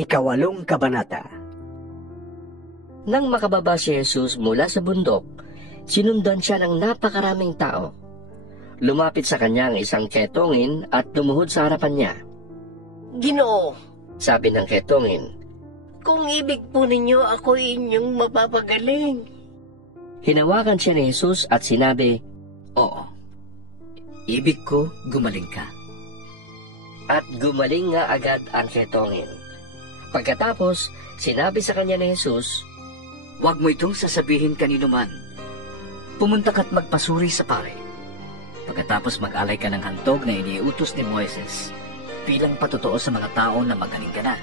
Ikawalong kabanata. Nang makababa si Jesus mula sa bundok, sinundan siya ng napakaraming tao. Lumapit sa kanya ang isang ketongin at lumuhod sa harapan niya. Ginoo, Sabi ng ketongin, kung ibig po ninyo, ako inyong mapapagaling. hinawakan siya ni Jesus at sinabi, Oo, ibig ko gumaling ka. at gumaling nga agad ang ketongin. Pagkatapos, sinabi sa kanya ni Jesus, Huwag mo itong sasabihin kanino man. Pumunta ka't magpasuri sa pare. Pagkatapos mag-alay ka ng handog na iniutos ni Moises bilang patotoo sa mga tao na magaling ka na.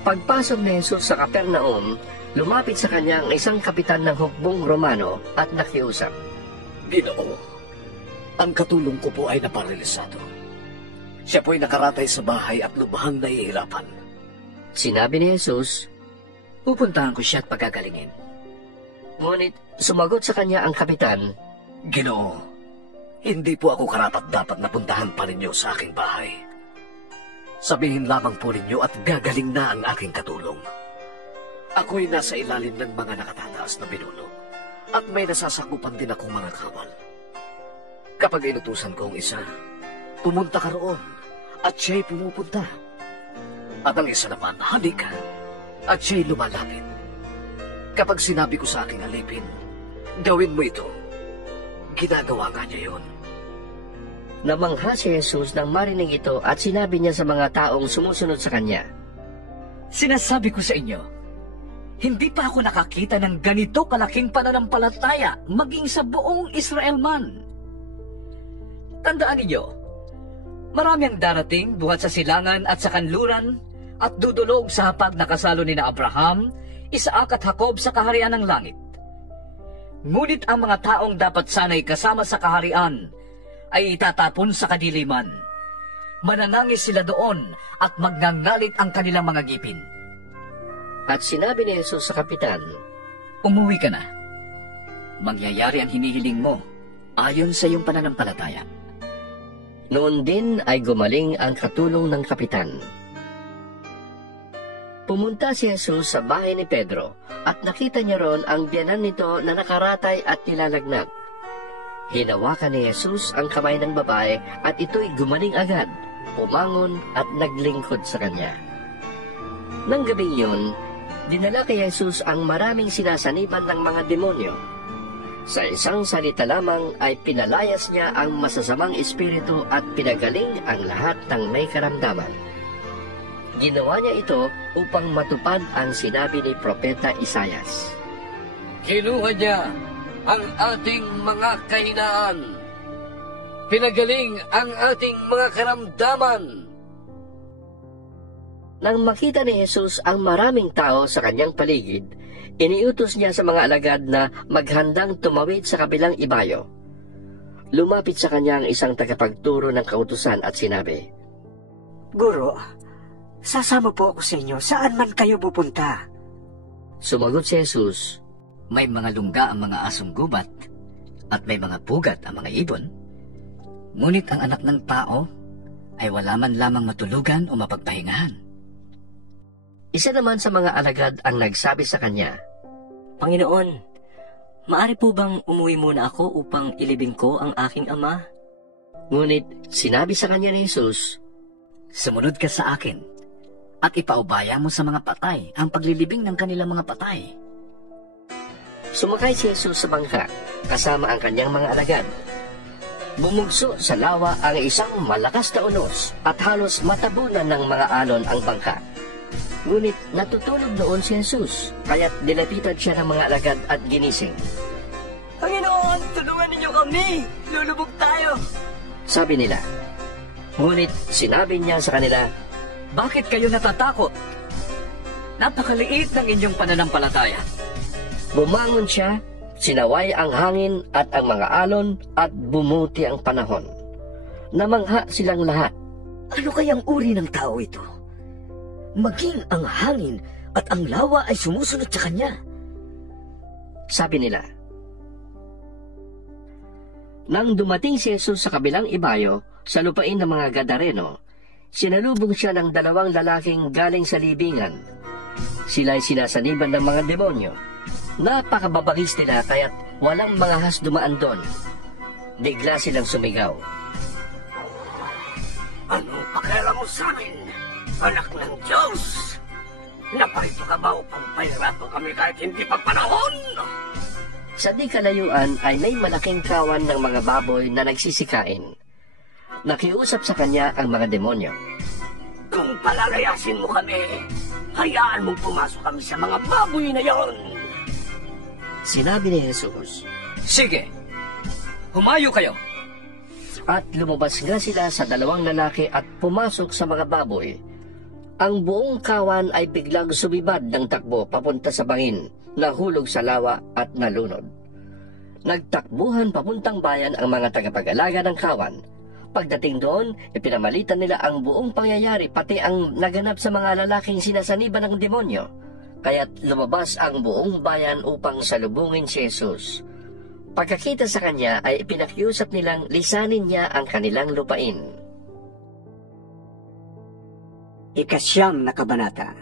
Pagpasok ni Jesus sa Capernaum, lumapit sa kanya ang isang kapitan ng hukbong Romano at nakiusap. Ginoo, ang katulong ko po ay naparalisado. Siya po'y nakaratay sa bahay at lubhang nahihirapan. Sinabi ni Jesus, Pupuntahan ko siya at pagagalingin. ngunit sumagot sa kanya ang kapitan, Ginoo, hindi po ako karapat-dapat na puntahan pa ninyo sa aking bahay. Sabihin lamang po ninyo at gagaling na ang aking katulong. Ako'y nasa ilalim ng mga nakatataas na binuno at may nasasakupan din akong mga kawal. Kapag inutusan ko ang isa, pumunta ka roon at siya'y pumupunta. At ang isa naman, halika at siya'y lumalapit. Kapag sinabi ko sa aking alipin, gawin mo ito, ginagawa nga niya yun. Namangha si Jesus nang marinig ito at sinabi niya sa mga taong sumusunod sa kanya, Sinasabi ko sa inyo, hindi pa ako nakakita ng ganito kalaking pananampalataya maging sa buong Israel man. Tandaan ninyo, marami ang darating buhat sa silangan at sa kanluran at dudulog sa hapag na kasalo ni na Abraham, Isaac at Jacob sa kaharian ng langit. Ngunit ang mga taong dapat sana'y kasama sa kaharian ay itatapon sa kadiliman. Mananangis sila doon at magngangalit ang kanilang mga ngipin. at sinabi ni Jesus sa kapitan, Umuwi ka na. Mangyayari ang hinihiling mo ayon sa iyong pananampalataya. Noon din ay gumaling ang katulong ng kapitan. Pumunta si Jesus sa bahay ni Pedro at nakita niya ron ang biyanan nito na nakaratay at nilalagnat. Hinawakan ni Jesus ang kamay ng babae at ito'y gumaling agad, pumangon at naglingkod sa kanya. Nang gabing yun, dinala kay Jesus ang maraming sinasaniban ng mga demonyo. Sa isang salita lamang ay pinalayas niya ang masasamang espiritu at pinagaling ang lahat ng may karamdaman. Ginawa niya ito upang matupad ang sinabi ni Propeta Isaias. Kinuha niya ang ating mga kahinaan. Pinagaling ang ating mga karamdaman. Nang makita ni Jesus ang maraming tao sa kanyang paligid, iniutos niya sa mga alagad na maghandang tumawid sa kabilang ibayo. Lumapit sa kanya ang isang tagapagturo ng kautusan at sinabi, Guro, sasama po ako sa inyo saan man kayo pupunta. Sumagot si Jesus, May mga lungga ang mga asong gubat at may mga pugat ang mga ibon. Ngunit ang anak ng tao ay wala man lamang matulugan o mapagpahingahan. Isa naman sa mga alagad ang nagsabi sa kanya, Panginoon, maari po bang umuwi muna ako upang ilibing ko ang aking ama? Ngunit sinabi sa kanya ni Jesus, Sumunod ka sa akin at ipaubaya mo sa mga patay ang paglilibing ng kanilang mga patay. Sumakay si Jesus sa bangka, kasama ang kanyang mga alagad. Bumugso sa lawa ang isang malakas na unos at halos matabunan ng mga alon ang bangka. Ngunit natutulog noon si Jesus, kaya't dilapitan siya ng mga alagad at ginising. Panginoon, tulungan ninyo kami! Lulubog tayo! Sabi nila. Ngunit sinabi niya sa kanila, Bakit kayo natatakot? Napakaliit ng inyong pananampalataya. Bumangon siya, sinaway ang hangin at ang mga alon at bumuti ang panahon. Namangha silang lahat. Ano kayang uri ng tao ito? Maging ang hangin at ang lawa ay sumusunod sa kanya. Sabi nila. Nang dumating si Jesus sa kabilang ibayo, sa lupain ng mga Gadareno, sinalubong siya ng 2 lalaking galing sa libingan. Sila'y sinasaniban ng mga demonyo. Napakababagis nila kaya't walang mga has dumaan doon. Bigla silang sumigaw. Anong pakialam mo sa amin, anak ng Diyos? Naparito ka ba upang pahirapan kami kahit hindi pa panahon? Sa di kalayuan ay may malaking kawan ng mga baboy na nagsisikain. Nakiusap sa kanya ang mga demonyo. Kung palalayasin mo kami, hayaan mong pumasok kami sa mga baboy na yon. Sinabi ni Jesus. Sige, humayo kayo. At lumabas nga sila sa 2 lalaki at pumasok sa mga baboy. Ang buong kawan ay biglang sumibad ng takbo papunta sa bangin, nahulog sa lawa at nalunod. Nagtakbuhan papuntang bayan ang mga tagapag-alaga ng kawan. Pagdating doon, ipinamalitan nila ang buong pangyayari pati ang naganap sa mga lalaking sinasaniban ng demonyo. Kaya't lumabas ang buong bayan upang salubungin si Jesus. Pagkakita sa kanya ay ipinakiusap nilang lisanin niya ang kanilang lupain. 9 na kabanata.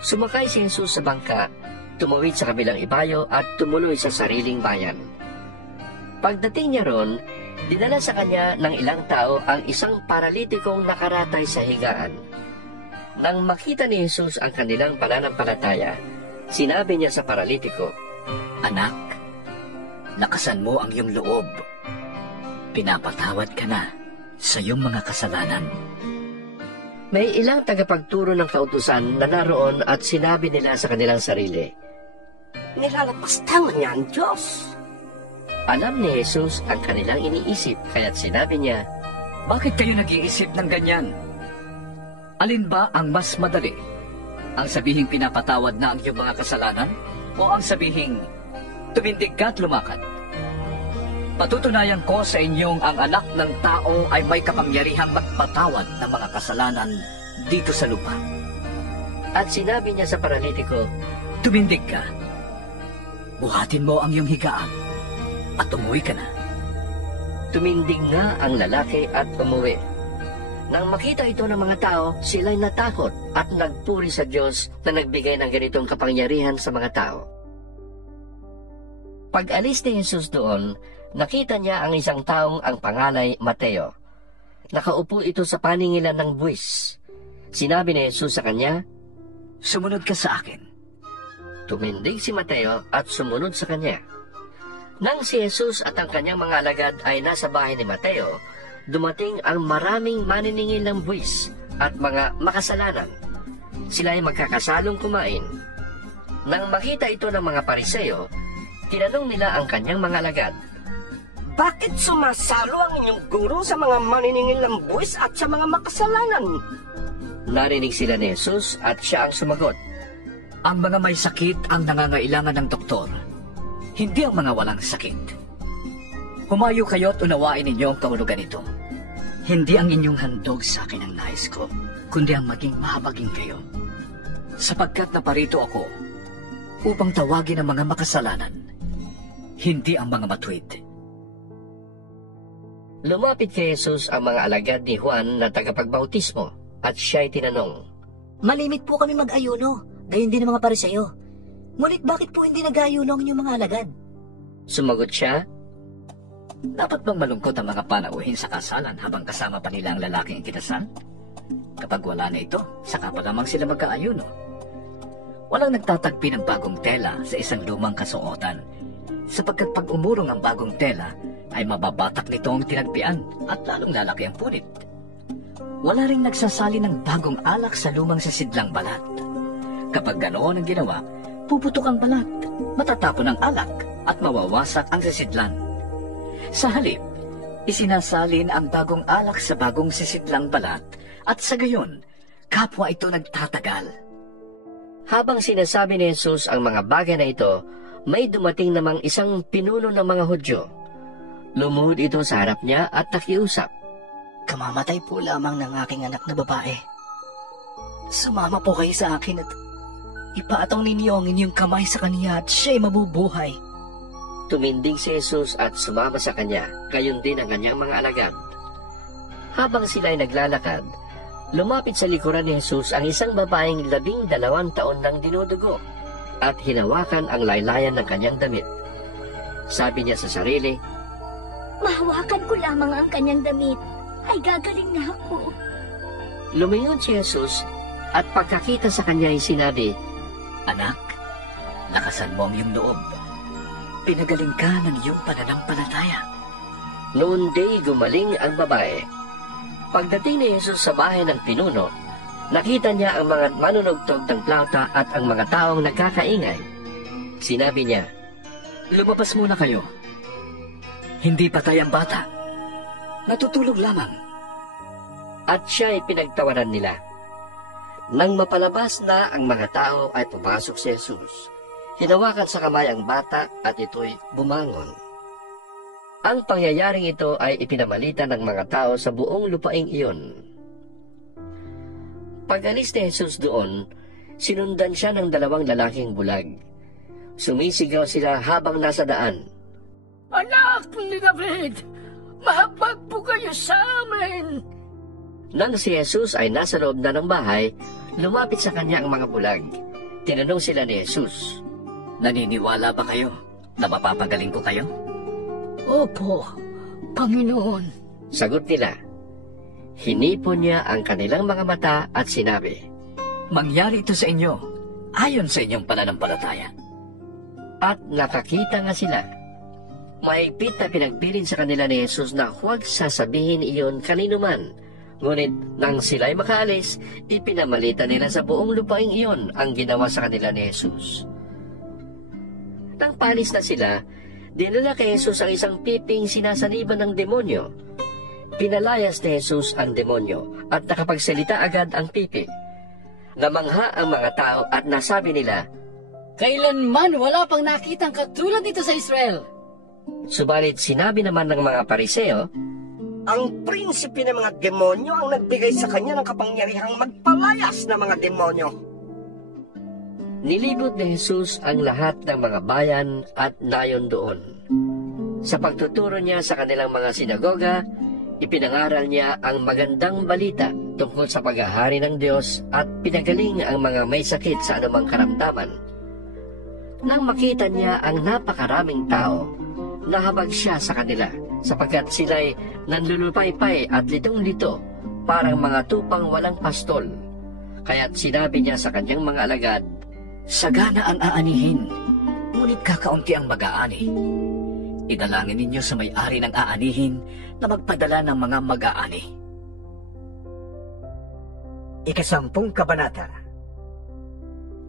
Sumakay si Jesus sa bangka, tumawid sa kabilang ibayo at tumuloy sa sariling bayan. Pagdating niya ron, dinala sa kanya ng ilang tao ang isang paralitikong nakaratay sa higaan. Nang makita ni Jesus ang kanilang pananampalataya, sinabi niya sa paralitiko, Anak, lakasan mo ang iyong loob. Pinapatawad ka na sa iyong mga kasalanan. May ilang tagapagturo ng kautusan na naroon at sinabi nila sa kanilang sarili, Nilalapastangan niya ang Diyos. alam ni Jesus ang kanilang iniisip, kaya't sinabi niya, Bakit kayo nag-iisip ng ganyan? Alin ba ang mas madali? Ang sabihing pinapatawad na ang iyong mga kasalanan? O ang sabihing tumindig ka at lumakad? Patutunayan ko sa inyong ang anak ng tao ay may kapangyarihang magpatawad ng mga kasalanan dito sa lupa. at sinabi niya sa paralitiko, Tumindig ka. Buhatin mo ang iyong higaan at umuwi ka na. Tumindig nga ang lalaki at umuwi. Nang makita ito ng mga tao, sila'y natakot at nagpuri sa Diyos na nagbigay ng ganitong kapangyarihan sa mga tao. Pag-alis ni Jesus doon, nakita niya ang isang taong ang pangalay Mateo. Nakaupo ito sa paningilan ng buwis. Sinabi ni Jesus sa kanya, Sumunod ka sa akin. Tumindig si Mateo at sumunod sa kanya. Nang si Jesus at ang kanyang mga alagad ay nasa bahay ni Mateo, dumating ang maraming maniningil ng buwis at mga makasalanan. Sila ay magkakasalong kumain. Nang makita ito ng mga Pariseo, tinanong nila ang kanyang mga alagad, Bakit sumasalo ang inyong guro sa mga maniningil ng buwis at sa mga makasalanan? Narinig sila ni Jesus at siya ang sumagot, Ang mga may sakit ang nangangailangan ng doktor, hindi ang mga walang sakit. Humayo kayo at unawain ninyo ang kahulugan nito. Hindi ang inyong handog sa akin ang nais ko, kundi ang maging mahabagin kayo. Sapagkat naparito ako upang tawagin ang mga makasalanan, hindi ang mga matuwid. Lumapit kay Jesus ang mga alagad ni Juan na tagapagbautismo at siya'y tinanong, Malimit po kami mag-ayuno, gayon din ang mga Pariseo. Ngunit bakit po hindi nag-ayuno ang inyong mga alagad? Sumagot siya, Dapat bang malungkot ang mga panauhin sa kasalan habang kasama pa nila ang lalaking kinasal? Kapag wala na ito, saka pa lamang sila magkaayuno. Walang nagtatagpi ng bagong tela sa isang lumang kasuotan, sapagkat pag umurong ang bagong tela, ay mababatak nito ang tinagpian at lalong lalaki ang punit. Wala ring nagsasali ng bagong alak sa lumang sisidlang balat. Kapag ganoon ang ginawa, puputok ang balat, matatapon ang alak at mawawasak ang sisidlan. Sa halip, isinasalin ang bagong alak sa bagong sisidlang balat at sa gayon, kapwa ito nagtatagal. Habang sinasabi ni Jesus ang mga bagay na ito, may dumating namang isang pinuno ng mga Hudyo. Lumuhod ito sa harap niya at nakiusap. Kamamatay po lamang ng aking anak na babae. Sumama po kayo sa akin at ipatong ninyo ang inyong kamay sa kaniya at siya'y mabubuhay. Tumindig si Jesus at sumama sa kanya, gayon din ang kanyang mga alagad. Habang sila ay naglalakad, lumapit sa likuran ni Jesus ang isang babaeng 12 taon nang dinudugo at hinawakan ang laylayan ng kanyang damit. Sabi niya sa sarili, Mahawakan ko lamang ang kanyang damit, ay gagaling na ako. lumingon si Jesus at pagkakita sa kanya ay sinabi, Anak, lakasan mo ang iyong loob. Pinagaling ka ng iyong pananampalataya. Noon day gumaling ang babae. Pagdating ni Jesus sa bahay ng pinuno, nakita niya ang mga manunugtog ng plauta at ang mga taong nagkakaingay. Sinabi niya, Lumabas muna kayo. Hindi patay ang bata. Natutulog lamang. at siya ay pinagtawanan nila. Nang mapalabas na ang mga tao ay pumasok si Jesus. Hinawakan sa kamay ang bata at ito'y bumangon. Ang pangyayaring ito ay ipinamalita ng mga tao sa buong lupaing iyon. Pag-alis ni Jesus doon, sinundan siya ng 2 lalaking bulag. Sumisigaw sila habang nasa daan. Anak ni David, mahabag po kayo sa amin. Nang si Jesus ay nasa loob na ng bahay, lumapit sa kanya ang mga bulag. Tinanong sila ni Jesus, Naniniwala ba kayo na mapapagaling ko kayo? Opo, Panginoon. Sagot nila. Hinipon niya ang kanilang mga mata at sinabi, Mangyari ito sa inyo, ayon sa inyong pananampalataya. At nakakita nga sila. Mahigpit na pinagbilin sa kanila ni Jesus na huwag sasabihin iyon kanino man. Ngunit nang sila'y makaalis, ipinamalita nila sa buong lupaing iyon ang ginawa sa kanila ni Jesus. Nang paalis na sila, dinala kay Jesus ang isang piping sinasaniban ng demonyo. Pinalayas ni Jesus ang demonyo at nakapagsalita agad ang pipi. Namangha ang mga tao at nasabi nila, Kailanman wala pang nakitang katulad nito sa Israel. Subalit sinabi naman ng mga Pariseo, Ang prinsipe ng mga demonyo ang nagbigay sa kanya ng kapangyarihang magpalayas ng mga demonyo. Nilibot ni Jesus ang lahat ng mga bayan at nayon doon. Sa pagtuturo niya sa kanilang mga sinagoga, ipinangaral niya ang magandang balita tungkol sa paghahari ng Diyos at pinagaling ang mga may sakit sa anumang karamdaman. Nang makita niya ang napakaraming tao, nahabag siya sa kanila sapagkat sila'y nanlulupaypay at litong-lito parang mga tupang walang pastol. Kaya't sinabi niya sa kanyang mga alagad, Sagana ang aanihin, ngunit kakaunti ang mag-aani. Idalangin ninyo sa may-ari ng aanihin na magpadala ng mga mag-aani. 10 kabanata.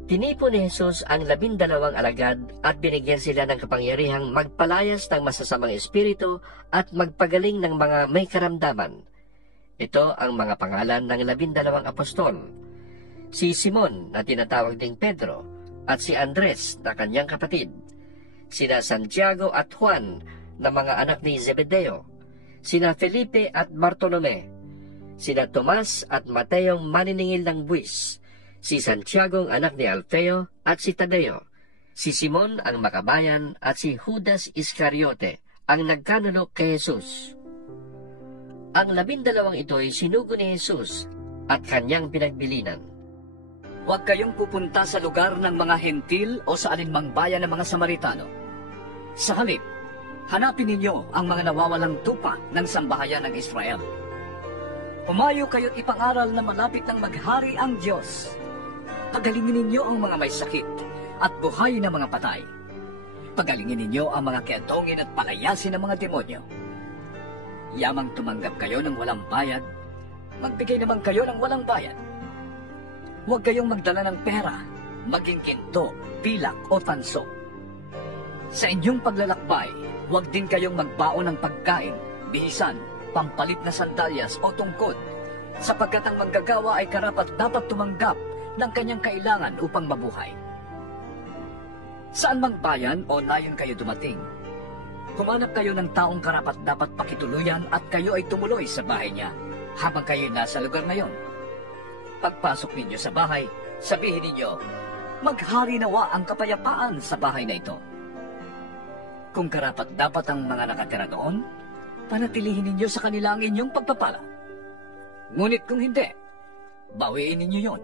Tinipon ni Jesus ang 12 alagad at binigyan sila ng kapangyarihang magpalayas ng masasamang espiritu at magpagaling ng mga may karamdaman. Ito ang mga pangalan ng 12 apostol. Si Simon na tinatawag ding Pedro at si Andres na kanyang kapatid. Sina Santiago at Juan na mga anak ni Zebedeo. Sina Felipe at Bartolome. Sina Tomas at Mateong maniningil ng buwis. Si Santiago ang anak ni Alfeo at si Tadeo, si Simon ang makabayan at si Judas Iscariote ang nagkanulok kay Jesus. Ang 12 ito'y sinugo ni Jesus at kanyang pinagbilinan. Huwag kayong pupunta sa lugar ng mga hentil o sa alinmang bayan ng mga Samaritano. Sa halip, hanapin ninyo ang mga nawawalang tupa ng sambahayan ng Israel. Umayo kayo't ipangaral na malapit ng maghari ang Diyos. Pagalingin ninyo ang mga may sakit at buhayin ang mga patay. Pagalingin ninyo ang mga kiatongin at palayasin ang mga demonyo. Yamang tumanggap kayo ng walang bayad, magbigay naman kayo ng walang bayad. Huwag kayong magdala ng pera, maging ginto, pilak o tanso. Sa inyong paglalakbay, huwag din kayong magbaon ng pagkain, bihisan, pampalit na sandalyas o tungkod, sapagkat ang manggagawa ay karapat-dapat tumanggap ng kanyang kailangan upang mabuhay. Saan mang bayan o nayon kayo dumating, humanap kayo ng taong karapat-dapat pakituluyan at kayo ay tumuloy sa bahay niya habang kayo nasa lugar na yon. Pagpasok ninyo sa bahay, sabihin ninyo, maghari nawa ang kapayapaan sa bahay na ito. Kung karapat-dapat ang mga nakatira doon, panatilihin ninyo sa kanila ang inyong pagpapala. Ngunit kung hindi, bawiin ninyo yon.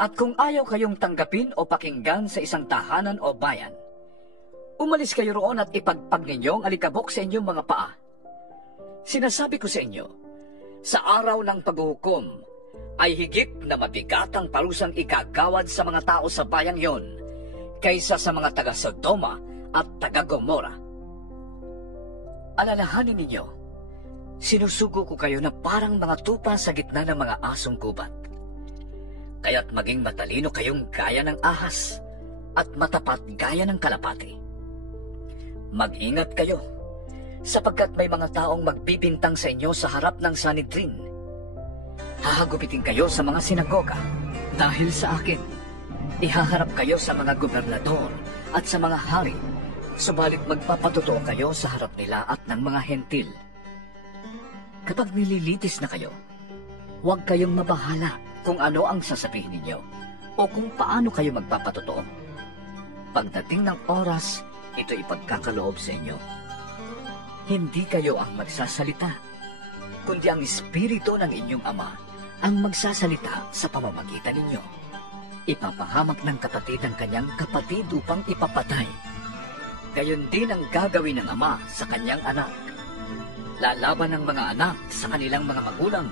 At kung ayaw kayong tanggapin o pakinggan sa isang tahanan o bayan, umalis kayo roon at ipagpag ninyo ang alikabok sa inyong mga paa. Sinasabi ko sa inyo, sa araw ng paghuhukom, ay higit na mabigat ang parusang ikagawad sa mga tao sa bayang yon kaysa sa mga taga-Sodoma at taga-Gomora. Alalahanin ninyo, sinusugo ko kayo na parang mga tupa sa gitna ng mga asong gubat. Kaya't maging matalino kayong gaya ng ahas at matapat gaya ng kalapati. Mag-ingat kayo, sapagkat may mga taong magbibintang sa inyo sa harap ng Sanhedrin. Hahagupitin kayo sa mga sinagoga dahil sa akin. Ihaharap kayo sa mga gobernador at sa mga hari, subalit magpapatotoo kayo sa harap nila at ng mga hentil. Kapag nililitis na kayo, huwag kayong mabahala kung ano ang sasabihin ninyo o kung paano kayo magpapatotoo. Pagdating ng oras, ito ipagkakaloob sa inyo. Hindi kayo ang magsasalita, kundi ang Espiritu ng inyong Ama ang magsasalita sa pamamagitan ninyo. Ipapahamak ng kapatid ang kanyang kapatid upang ipapatay. Gayon din ang gagawin ng Ama sa kanyang anak. Lalaban ng mga anak sa kanilang mga magulang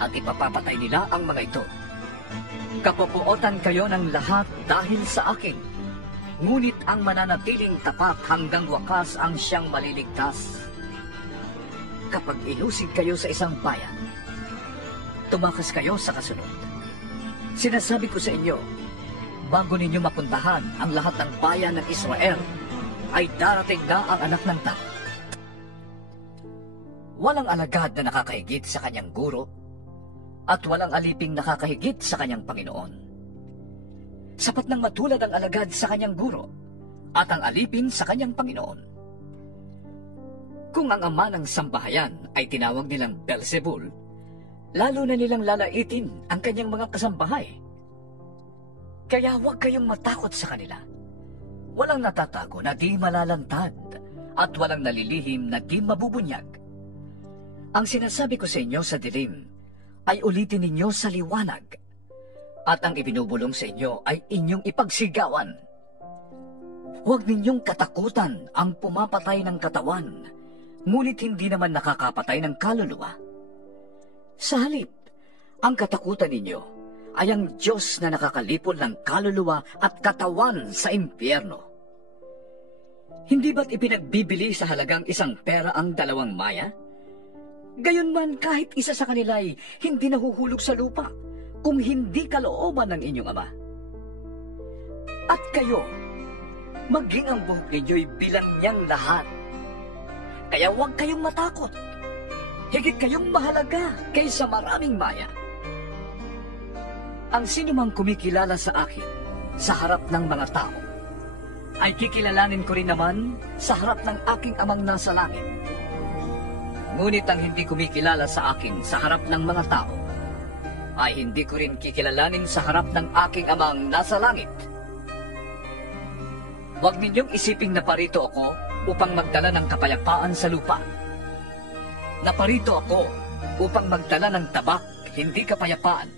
at ipapapatay nila ang mga ito. Kapupuotan kayo ng lahat dahil sa akin, ngunit ang mananatiling tapat hanggang wakas ang siyang maliligtas. Kapag ilusig kayo sa isang bayan, tumakas kayo sa kasunod. Sinasabi ko sa inyo, bago ninyo mapuntahan ang lahat ng bayan ng Israel, ay darating na ang Anak ng Tao. Walang alagad na nakakahigit sa kanyang guro, at walang aliping nakakahigit sa kanyang Panginoon. Sapat nang matulad ang alagad sa kanyang guro, at ang alipin sa kanyang Panginoon. Kung ang ama ng sambahayan ay tinawag nilang Beelzebul, lalo na nilang lalaitin ang kanyang mga kasambahay. Kaya huwag kayong matakot sa kanila. Walang natatago na di malalantad, at walang nalilihim na di mabubunyag. Ang sinasabi ko sa inyo sa dilim, ay ulitin ninyo sa liwanag, at ang ibinubulong sa inyo ay inyong ipagsigawan. Huwag ninyong katakutan ang pumapatay ng katawan, ngunit hindi naman nakakapatay ng kaluluwa. Sa halip, ang katakutan ninyo ay ang Diyos na nakakalipol ng kaluluwa at katawan sa impyerno. Hindi ba't ipinagbibili sa halagang isang pera ang 2 maya? Gayunman kahit isa sa kanila ay hindi nahuhulog sa lupa kung hindi kalooban ng inyong Ama. At kayo, maging ang buhok ninyo'y bilang niyang lahat. Kaya huwag kayong matakot. Higit kayong mahalaga kaysa maraming maya. Ang sinumang kumikilala sa akin sa harap ng mga tao, ay kikilalanin ko rin naman sa harap ng aking Amang nasa langit. Ngunit ang hindi kumikilala sa akin sa harap ng mga tao, ay hindi ko rin kikilalanin sa harap ng aking Amang nasa langit. Huwag ninyong isiping naparito ako upang magdala ng kapayapaan sa lupa. Naparito ako upang magdala ng tabak, hindi kapayapaan.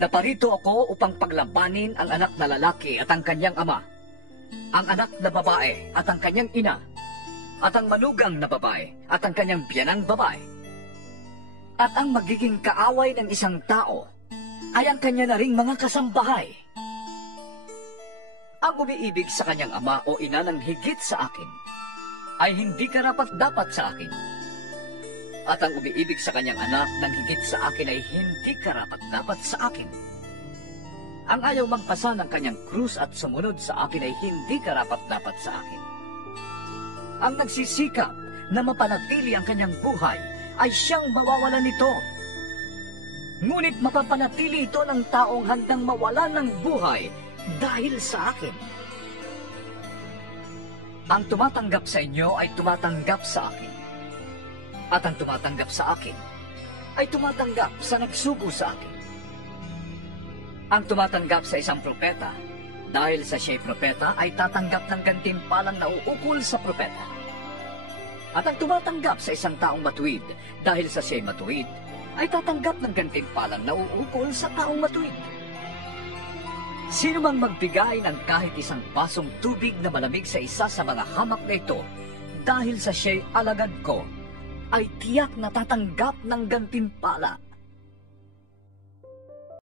Naparito ako upang paglabanin ang anak na lalaki at ang kanyang ama, ang anak na babae at ang kanyang ina, at ang manugang na babae at ang kanyang biyanang babae. At ang magiging kaaway ng isang tao ay ang kanya na ring mga kasambahay. Ang umiibig sa kanyang ama o ina ng higit sa akin ay hindi karapat-dapat sa akin. At ang umiibig sa kanyang anak ng higit sa akin ay hindi karapat-dapat sa akin. Ang ayaw magpasa ng kanyang krus at sumunod sa akin ay hindi karapat-dapat sa akin. Ang nagsisikap na mapanatili ang kanyang buhay ay siyang mawawalan nito. Ngunit mapapanatili ito ng taong handang mawalan ng buhay dahil sa akin. Ang tumatanggap sa inyo ay tumatanggap sa akin. At ang tumatanggap sa akin ay tumatanggap sa nagsugo sa akin. Ang tumatanggap sa isang propeta, dahil sa siya'y propeta, ay tatanggap ng gantimpalang nauukol sa propeta. At ang tumatanggap sa isang taong matuwid, dahil sa siya'y matuwid, ay tatanggap ng gantimpalang nauukol sa taong matuwid. Sino mang magbigay ng kahit isang basong tubig na malamig sa isa sa mga hamak na ito dahil sa siya'y alagad ko, ay tiyak na tatanggap ng gantimpala.